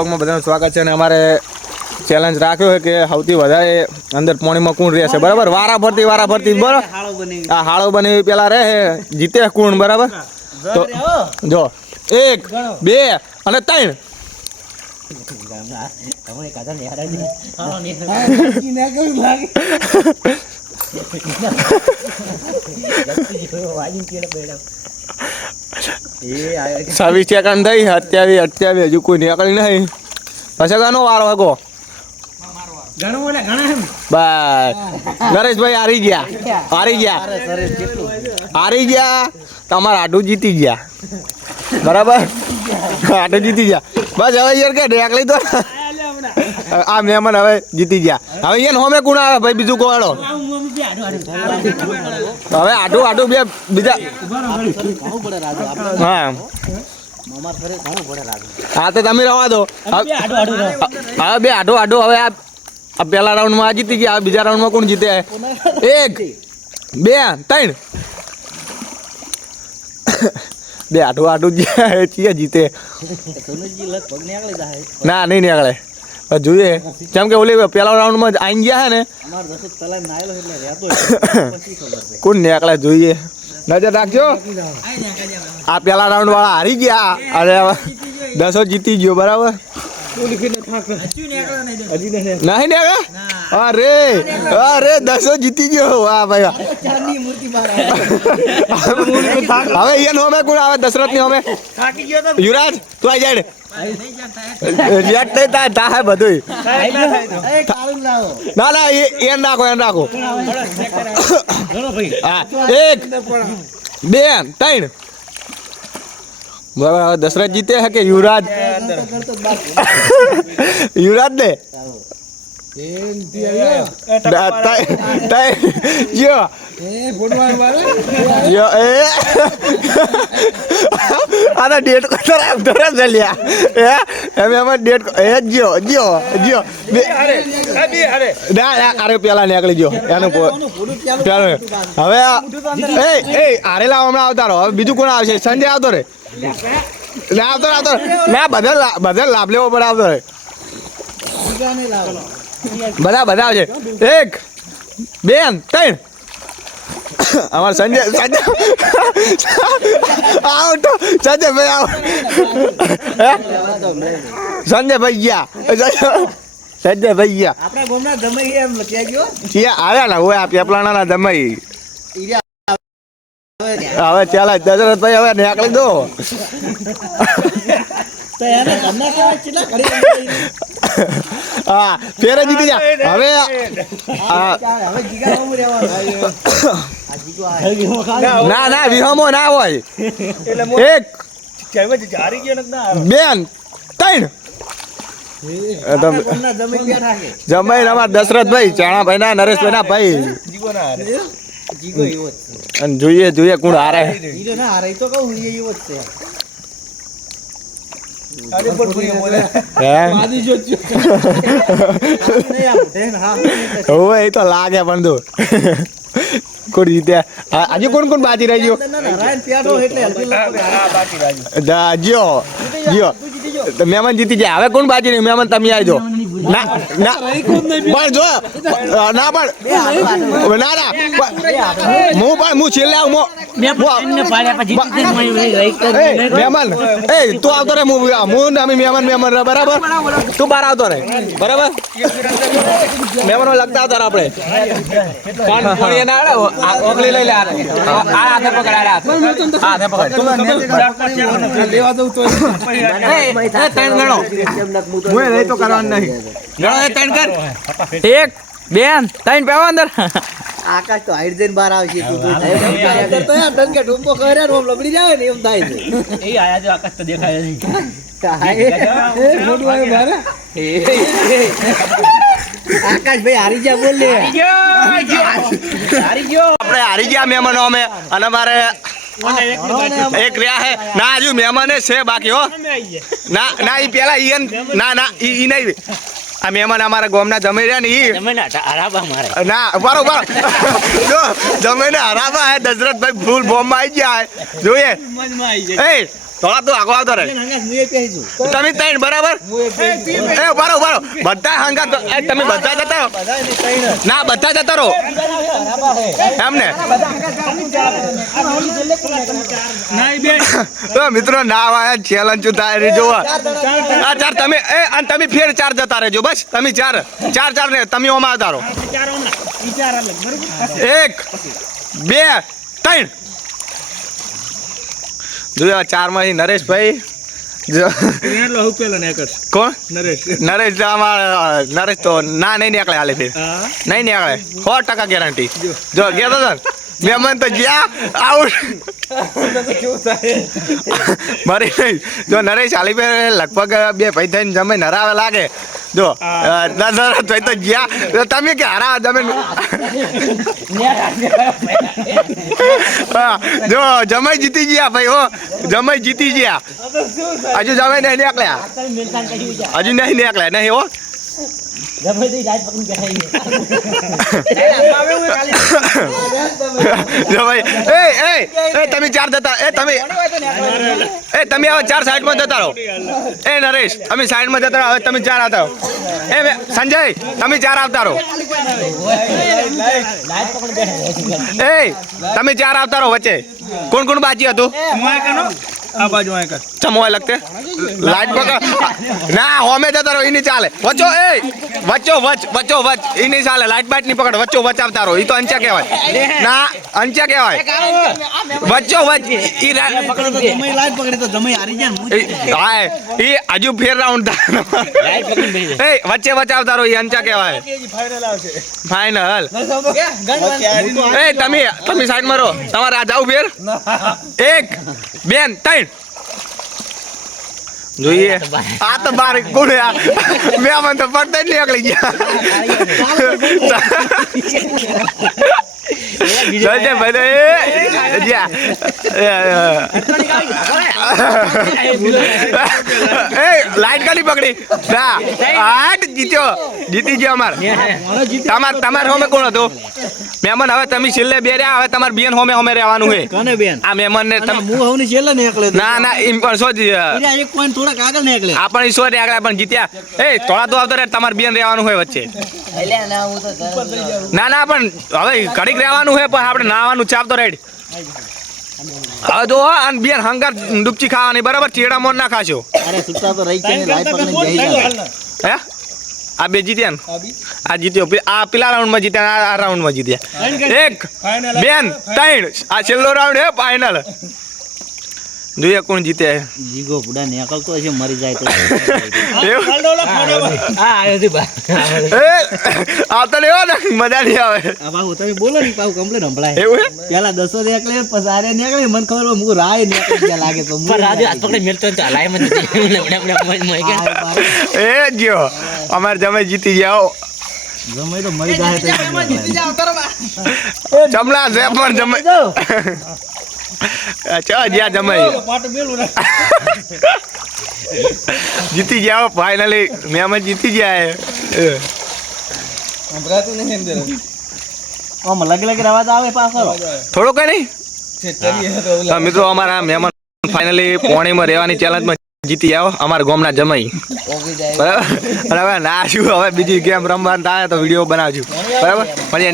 વ્લોગમાં બધાનું સ્વાગત છે અને અમારે ચેલેન્જ રાખ્યો છે કે સૌથી વધારે અંદર પાણીમાં કોણ રહેશે બરાબર વારા ફરતી બરાબર આ હાળો બની પેલા રહે જીતે કોણ બરાબર તો જો 1 2 અને 3 26 સેકન્ડ થઈ 28 હજુ કોઈ નીકળી નહીં પછી ગાનો વારો હગો બસ નરેશભાઈ હારી ગયા તમારા આટું જીતી ગયા બરાબર આટું જીતી ગયા બસ હવે યાર કે ઢેકલી તો આ મહેમાન હવે જીતી ગયા હવે એને હોમે કોણ આવે ભાઈ બીજું કોવાડો હવે આટું બે બીજા હા તો તમે રવા દો હવે બે આડો હવે આ પહેલા રાઉન્ડમાં આ જીતી ગયા બીજા રાઉન્ડમાં કોણ જીતે 1 2 3 બે આડું જીતે ના નહીં નીકળે જોઈએ કેમ કે ઓલી પેલા રાઉન્ડમાં આવી ગયા હે ને કોણ નીકળે જોઈએ નજર રાખજો આ પેલા રાઉન્ડ વાળા હારી ગયા અરે 10 જીતી ગયો બરાબર નહીં અરે 10 જીતી ગયો વાહ ભાઈ હવે એને હોમે કોણ આવે દશરથ ની હોમે યુવરાજ તું આવી જાય બધું ના એ નાખો હા 1 2 3 બરાબર દશરથ જીતે હે કે યુવરાજ ને ડેટ અરે પેલા નીકળી ગયો એનું હવે હારેલા હમણાં આવતા રહો હવે બીજું કોણ આવશે સંજય આવતો રે ના બધા લાભ લેવો પડે આવતો રે બધા આવશે 1 2 3 અમાર સંજયભાઈ ગયા આ પેપલાના દમાઈ હવે ચાલ દશરથભાઈ હવે નીકળી દો હા ફેરે જીતી જા હવે ના વિહમો ના હોય 1 2 3 જમાઈ અમાર દશરથભાઈ ચાણાભાઈ ના નરેશભાઈ ના ભાઈ અને જોઈએ કોણ હારે એ તો લાગે પણ તું કોણ જીત્યા આજે કોણ બાજી રહી ગયો મહેમાન જીતી જાય હવે કોણ બાજી નહીં મહેમાન તમે આવજો ના પણ જો ના હું છેલ્લે આવું મહેમાન તું આવતો રે હું મહેમાન બરાબર તું બહાર આવતો રે બરાબર મહેમાનો લગતા આવતા આપણે ઓગળી લઈ લે હાથે પકડ તો કરવાનું નહીં ગણો 3 કર 1 2 3 પેવા અંદર આકાશ તો હાઈડ જઈને બહાર આવશે તું તો યાર ડંકે ઢૂંપો કરે ને ઓમ લબડી જાય ને એમ થાય છે એ આયા જો આકાશ તો દેખાય નહીં મોટું આવ્યો બારે આકાશભાઈ હારી ગયા બોલ લે હારી ગયો આપણે હારી ગયા મહેમાનો અમે અને મારે એક રહ્યા હે ના હજુ મહેમાન છે બાકી હો ના ઈ પેલા ઈ ના ઈ નહીં આ મહેમાન અમારા ગામના જમી રહ્યા ને ઈ ના બરોબર જો જમીને હરાબા હે દશરથભાઈ ફૂલ બોમ્બ આવી ગયા જોઈએ થોડા તું આગો આવતો રહે તમે ત્રણ બરાબર એ બરો બધા હંગાત તમે બધા જતા રહો ના બધા જતા રહો એમને મિત્રો ના આવે ચેલેન્જ થાય રે જોવા આ ચાર તમે અને તમે ફેર ચાર જતા રહેજો બસ તમે ચાર ને તમે ઓમાં આવતા રહો 1 2 3 જોયા ચાર માંથી નરેશભાઈ કોણ નરેશ તો ના નહીં નીકળે હાલે ફેર નહીં નીકળે 100% ગેરંટી જો ગયા તો મહેમાન તો જ્યાં આઉટ મારી નહીં જો નરેશ હાલી ફેર લગભગ 2 ભાઈ થઈને જમે નરાવે લાગે જો તો જ્યાં તમે કે હરા જમે જો જમાઈ જીતી ગયા ભાઈ હો જમાઈ જીતી ગયા હજુ જમાઈ નહીં નીકળ્યા હજુ નહીં નીકળ્યા નહીં હો તમે ચાર જતા તમે હવે ચાર સાઈડમાં જતા રહો એ નરેશ અમે સાઈડમાં જતા રહો હવે તમે ચાર આવતા રહો એ સંજય તમે ચાર આવતા રહો એ તમે ચાર આવતા રહો વચ્ચે કોણ કોણ બાજી હતું આ બાજુ આય કર ચમોય લગતે લાઈટ પકડ ના હોમે જતા રહો ઈની ચાલે વચ્ચો એ વચ્ચો વચ ઈની ચાલે લાઈટ બાઈટ ની પકડ વચ્ચો વચ આવતા રહો ઈ તો અંચા કહેવાય ના અંચા કહેવાય વચ્ચો વચ ઈ પકડો તો જમઈ લાઈટ પકડી તો જમઈ હારી જાય હા ઈ આજુ ફેર રાઉન્ડ થાય લાઈટ પકડી બેહી એ વચ્ચે વચ આવતા રહો ઈ અંચા કહેવાય ફાઇનલ આવશે ફાઇનલ એ તમે સાઈડ માં રહો તમારે આ જાવ ફેર 1 2 3 જોઈએ આ તો બાર કોણ મેં તો પડતા જ નીકળી ગયા લાઈટ કાલી પકડી જીતી ગયો તમારે હોમે કોણ હતું મહેમાન હવે તમે છેલ્લે બે રહ્યા હવે તમારે બેન હોમે રહેવાનું છે આ મહેમાન ને ના એમ પણ શું આપણે ઈશ્વર આગળ પણ જીત્યા એ થોડા તો આવતો તમારે બેન રહેવાનું હોય વચ્ચે ના પણ હવે ઘડીક રહેવાનું હોય પણ આપણે નાવાનું ચાપતો રાઈડ હવે જો અને બેન હંગાર ડૂબચી ખાવાની બરાબર ચેડા મોર ના ખાશો હે આ બે જીત્યા ને આ જીત્યો આ પેલા રાઉન્ડ માં જીત્યા આ રાઉન્ડ માં જીત્યા 1 2 3 આ છેલ્લો રાઉન્ડ હે ફાઇનલ જોઈએ કોણ જીતે જીગો પુડા નીકળતો છે મરી જાય તો આવતો ને મજા નહીં આવે બાબુ તમે બોલો ને પાઉ કમ્પ્લેન સંભળાય એવું પેલા 10 નીકળે પછી આરે નીકળે મને ખબર હું રાય નીકળી લાગે તો પર રાજુ હાથ પકડે મેલતો તો લાય મને એ જો અમાર જમે જીતી જાઓ જમે તો મરી જાય તો જીતી જાવ ચમલા છે પણ જમે अच्छा જ્યાં જમાઈ જીતી જાઓ ફાઇનલી મેં જીતી ગયા અવાજ આવે પાછો થોડો કઈ નહીં મિત્રો અમારા મહેમાન ફાઇનલી પોણીમાં રહેવાની ચેલેન્જમાં જીતી આવો અમારા ગામના જમાઈ બરાબર હવે ના શું હવે બીજી ગેમ રમવાનું થાય તો વિડીયો બનાવજો બરાબર પછી